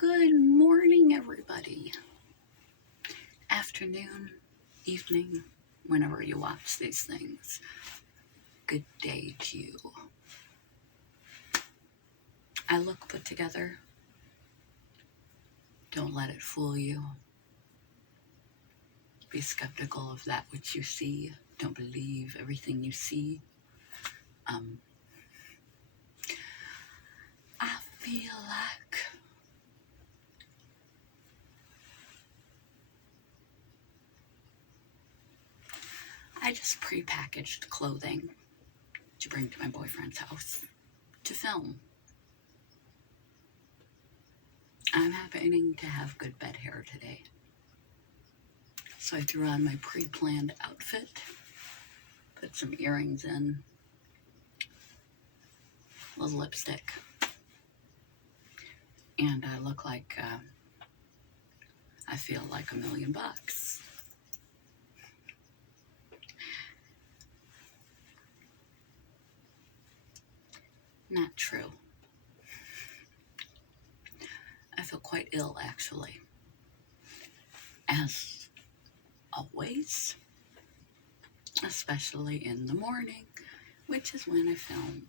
Good morning, everybody. Afternoon, evening, whenever you watch these things. Good day to you. I look put together. Don't let it fool you. Be skeptical of that which you see. Don't believe everything you see. I feel like I just pre-packaged clothing to bring to my boyfriend's house to film. I'm happening to have good bed hair today. So I threw on my pre-planned outfit, put some earrings in, a little lipstick, and I look like, I feel like $1 million. Not true. I feel quite ill, actually. As always, especially in the morning, which is when I film.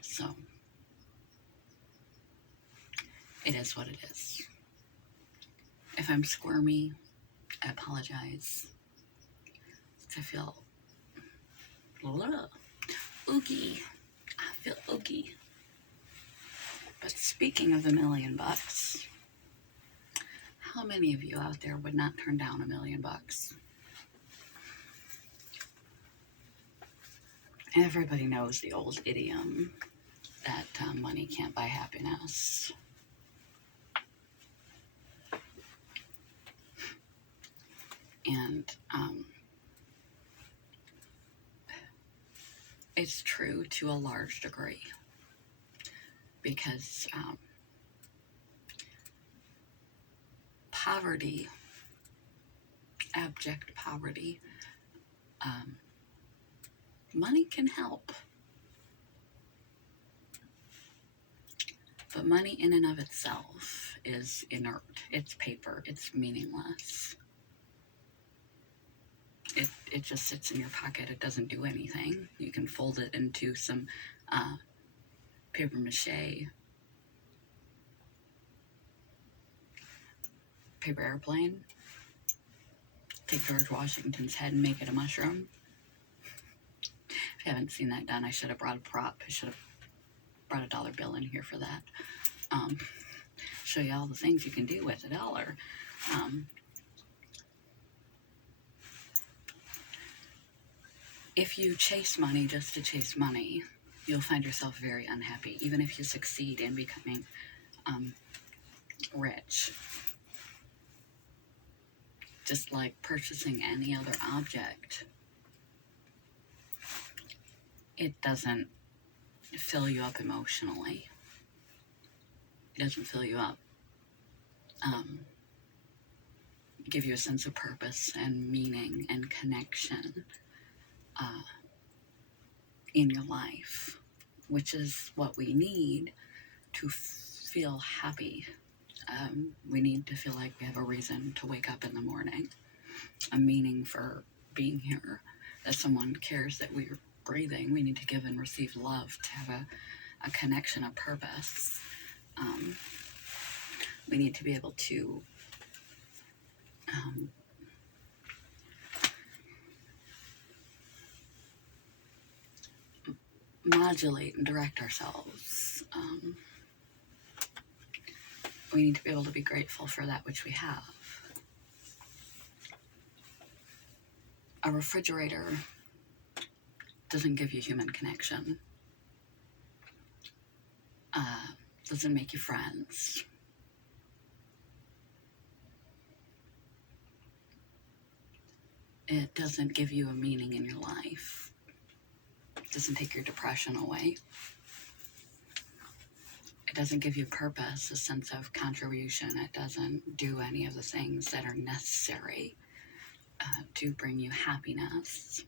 So, it is what it is. If I'm squirmy, I apologize. I feel oogie. I feel oogie. But speaking of the $1 million, how many of you out there would not turn down $1 million? Everybody knows the old idiom that money can't buy happiness. And it's true to a large degree, because poverty, abject poverty, money can help. But money in and of itself is inert. It's paper. It's meaningless. It just sits in your pocket. It doesn't do anything. You can fold it into some paper mache, paper airplane, take George Washington's head and make it a mushroom. If you haven't seen that done, I should have brought a prop. I should have brought a dollar bill in here for that. Show you all the things you can do with $1. If you chase money just to chase money, you'll find yourself very unhappy, even if you succeed in becoming rich. Just like purchasing any other object, it doesn't fill you up emotionally. It doesn't fill you up, give you a sense of purpose and meaning and connection in your life, which is what we need to feel happy. We need to feel like we have a reason to wake up in the morning, a meaning for being here, that someone cares that we're breathing. We need to give and receive love to have a connection, a purpose. We need to be able to modulate and direct ourselves. We need to be able to be grateful for that which we have. A refrigerator doesn't give you human connection, doesn't make you friends. It doesn't give you a meaning in your life. It doesn't take your depression away. It doesn't give you purpose, a sense of contribution. It doesn't do any of the things that are necessary to bring you happiness,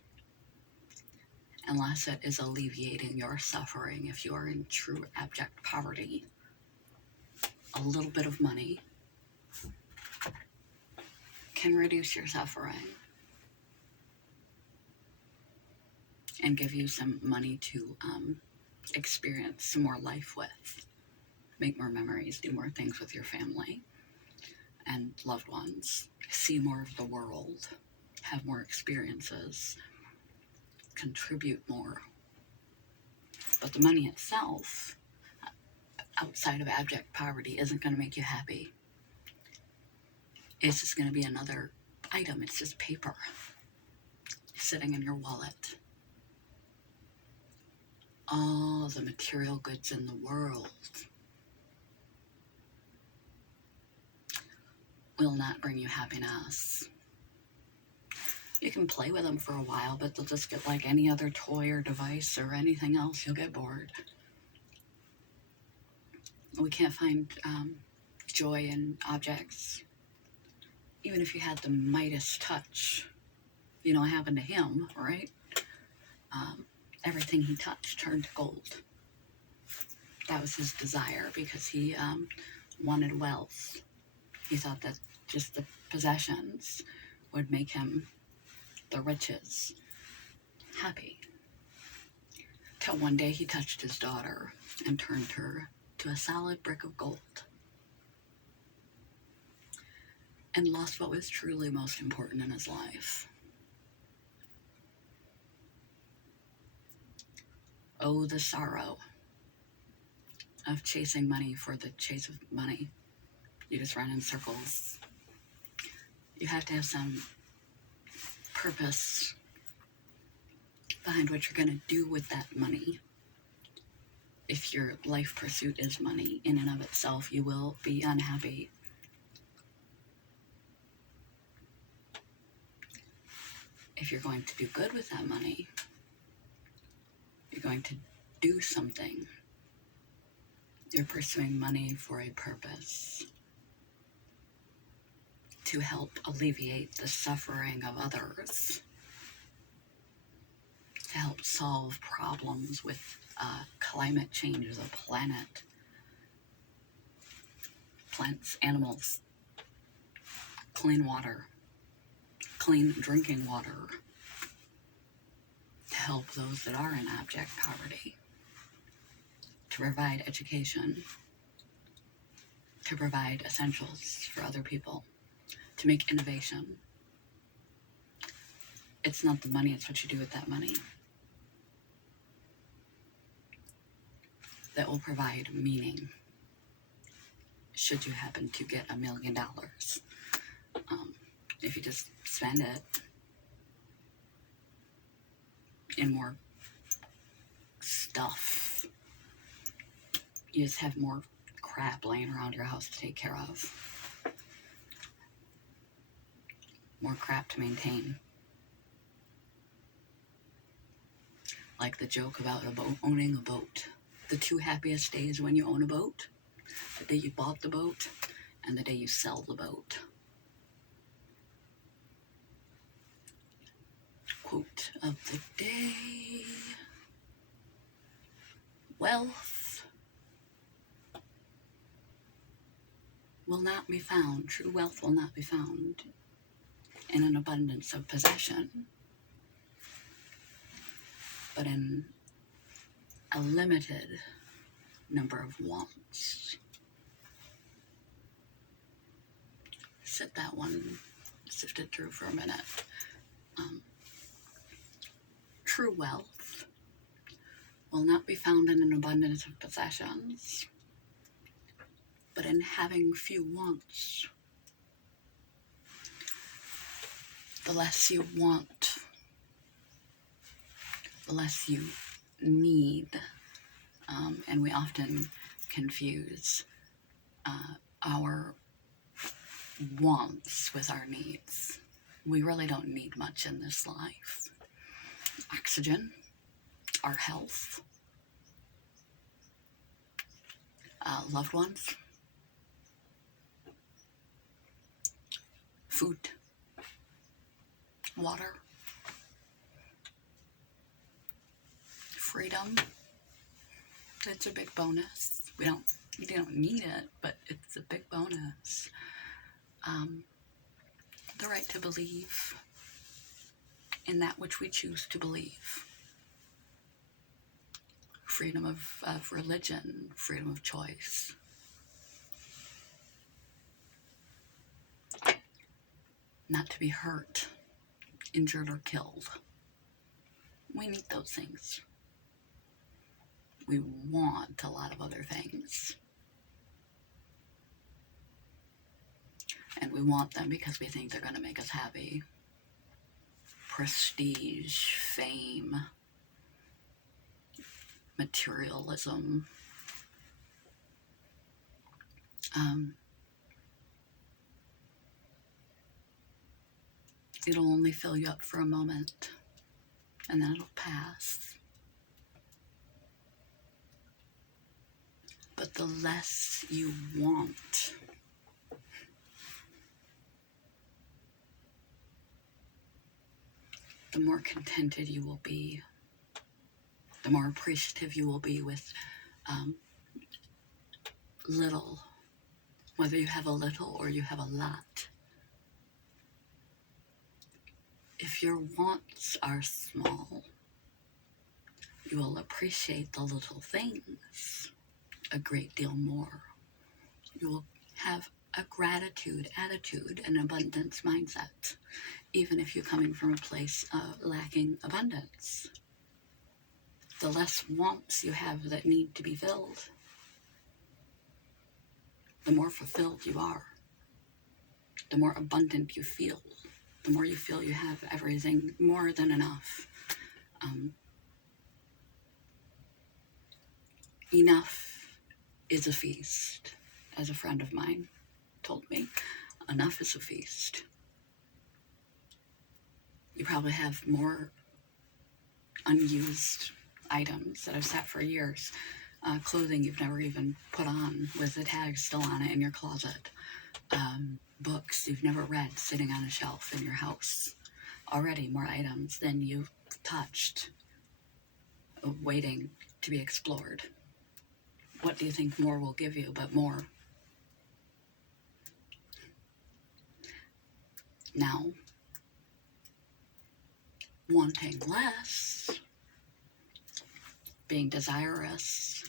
unless it is alleviating your suffering. If you are in true abject poverty, little bit of money can reduce your suffering and give you some money to experience some more life with, make more memories, do more things with your family and loved ones, see more of the world, have more experiences, contribute more. But the money itself, outside of abject poverty, isn't going to make you happy. It's just going to be another item. It's just paper sitting in your wallet. All the material goods in the world will not bring you happiness. You can play with them for a while, but they'll just get like any other toy or device or anything else. You'll get bored. We can't find joy in objects. Even if you had the Midas touch, you know what happened to him, right? Everything he touched turned to gold. That was his desire because he wanted wealth. He thought that just the possessions would make him, the riches, happy. Till one day he touched his daughter and turned her to a solid brick of gold and lost what was truly most important in his life. Oh, the sorrow of chasing money for the chase of money. You just run in circles. You have to have some purpose behind what you're going to do with that money. If your life pursuit is money in and of itself, you will be unhappy. If you're going to do good with that money, you're going to do something. You're pursuing money for a purpose. To help alleviate the suffering of others. To help solve problems with climate change of the planet. Plants, animals, clean water, clean drinking water. To help those that are in abject poverty. To provide education. To provide essentials for other people. To make innovation. It's not the money, it's what you do with that money that will provide meaning should you happen to get $1 million. If you just spend it in more stuff, you just have more crap laying around your house to take care of. More crap to maintain. Like the joke about owning a boat. The two happiest days when you own a boat. The day you bought the boat and the day you sell the boat. Quote of the day. Wealth will not be found. True wealth will not be found in an abundance of possession, but in a limited number of wants. Sit that one, sift it through for a minute. True wealth will not be found in an abundance of possessions, but in having few wants. The less you want, the less you need, and we often confuse our wants with our needs. We really don't need much in this life. Oxygen, our health, loved ones, food, water, freedom. It's a big bonus. We don't You don't need it, but it's a big bonus. The right to believe in that which we choose to believe. Freedom of religion, freedom of choice. Not to be hurt, injured, or killed. We need those things. We want a lot of other things. And we want them because we think they're going to make us happy. Prestige, fame, materialism. It'll only fill you up for a moment, and then it'll pass. But the less you want, the more contented you will be, the more appreciative you will be with little, whether you have a little or you have a lot. If your wants are small, you will appreciate the little things a great deal more. You will have a gratitude attitude, an abundance mindset, even if you're coming from a place lacking abundance. The less wants you have that need to be filled, the more fulfilled you are, the more abundant you feel, the more you feel you have everything more than enough. Enough is a feast, as a friend of mine told me. Enough is a feast. You probably have more unused items that have sat for years, clothing you've never even put on with the tags still on it in your closet, books you've never read sitting on a shelf in your house. Already more items than you've touched, waiting to be explored. What do you think more will give you but more? Now, wanting less, being desirous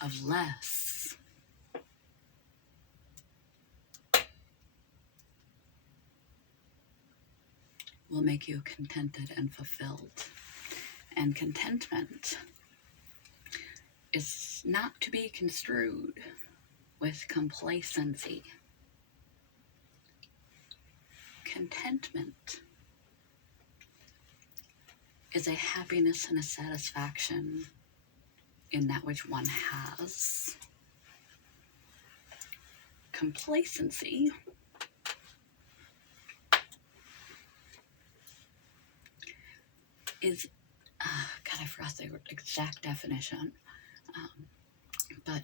of less, will make you contented and fulfilled. And contentment is not to be construed with complacency. Contentment is a happiness and a satisfaction in that which one has. Complacency is, God, I forgot the exact definition, but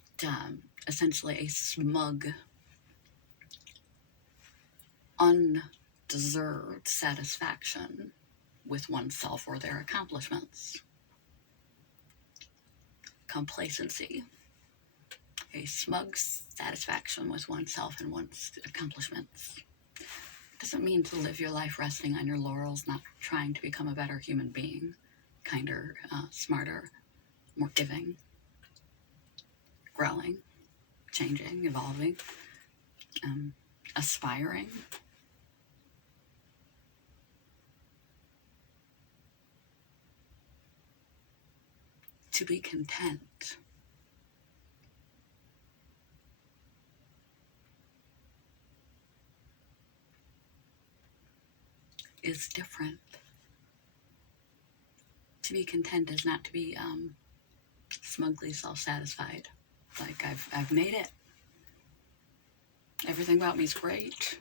essentially a smug, undeserved satisfaction with oneself or their accomplishments. Complacency, a smug satisfaction with oneself and one's accomplishments. Doesn't mean to live your life resting on your laurels, not trying to become a better human being, kinder, smarter, more giving, growing, changing, evolving, aspiring. To be content is different. To be content is not to be smugly self-satisfied. Like, I've made it. Everything about me is great.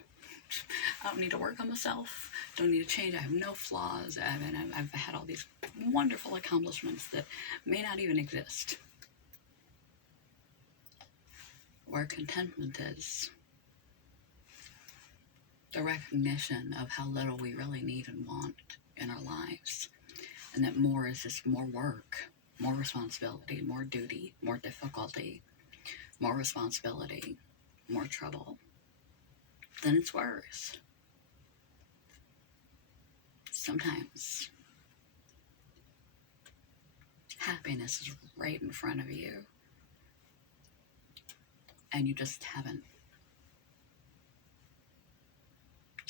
I don't need to work on myself. Don't need to change. I have no flaws. I've had all these wonderful accomplishments that may not even exist. Where contentment is the recognition of how little we really need and want in our lives, and that more is just more work. more responsibility, more duty, more difficulty, more responsibility, more trouble, then it's worse. Sometimes happiness is right in front of you and you just haven't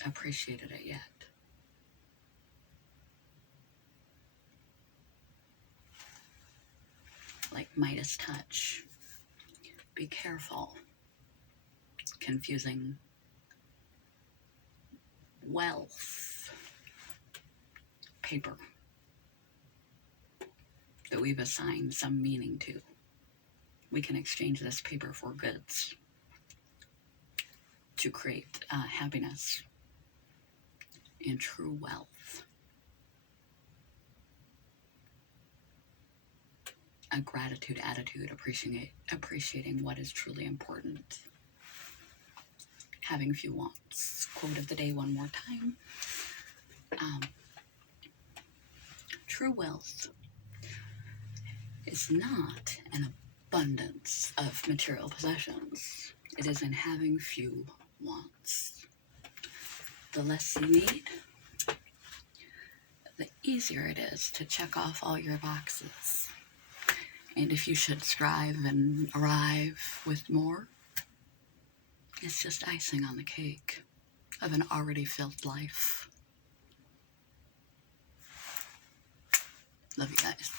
appreciated it yet. Like Midas touch. Be careful confusing wealth, paper that we've assigned some meaning to. We can exchange this paper for goods to create happiness and true wealth. A gratitude attitude, appreciating what is truly important. Having few wants. Quote of the day one more time. True wealth is not an abundance of material possessions. It is in having few wants. The less you need, the easier it is to check off all your boxes. And if you should strive and arrive with more, it's just icing on the cake of an already filled life. Love you guys.